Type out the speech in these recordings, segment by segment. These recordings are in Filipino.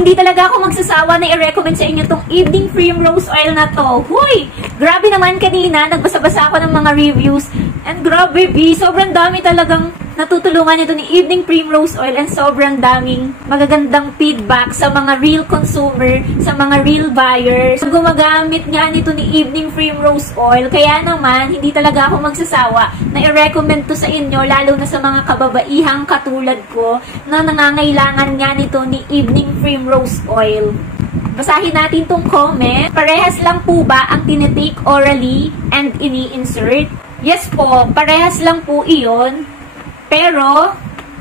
Hindi talaga ako magsasawa na i-recommend sa inyo tong Evening Primrose Oil na to. Huy! Grabe naman kanina, nagbasa-basa ako ng mga reviews. And grabe, sobrang dami talagang natutulungan nito ni Evening Primrose Oil and sobrang daming magagandang feedback sa mga real consumer, sa mga real buyers. Gumagamit nga nito ni Evening Primrose Oil. Kaya naman, hindi talaga ako magsasawa na i-recommend to sa inyo, lalo na sa mga kababaihang katulad ko na nangangailangan nga nito ni Evening Primrose Oil. Basahin natin tong comment. Parehas lang po ba ang tinitake orally and ini-insert? Yes po, parehas lang po iyon. Pero,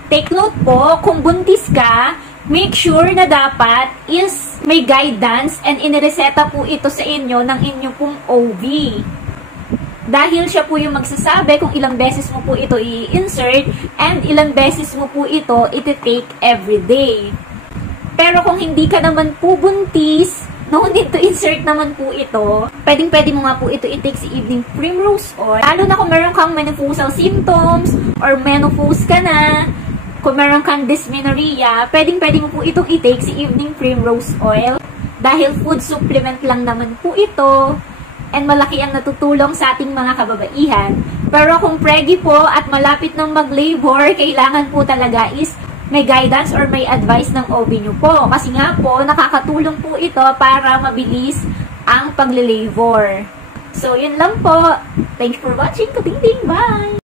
take note po, kung buntis ka, make sure na dapat is may guidance and inireseta po ito sa inyo ng inyo pong OB. Dahil siya po yung magsasabi kung ilang beses mo po ito i-insert and ilang beses mo po ito iti-take everyday. Pero kung hindi ka naman po buntis, no need to insert naman po ito. Pwedeng-pwede mo nga po ito i-take si Evening Primrose Oil. Lalo na kung meron kang menopausal symptoms or menopause ka na, kung meron kang dysmenorrhea, pwedeng-pwede mo po itong i-take si Evening Primrose Oil. Dahil food supplement lang naman po ito and malaki ang natutulong sa ating mga kababaihan. Pero kung preggy po at malapit ng mag-labor, kailangan po talaga is may guidance or may advice ng OB nyo po. Kasi nga po, nakakatulong po ito para mabilis ang pagle-labor. So, yun lang po. Thanks for watching. Kating-ting. Bye!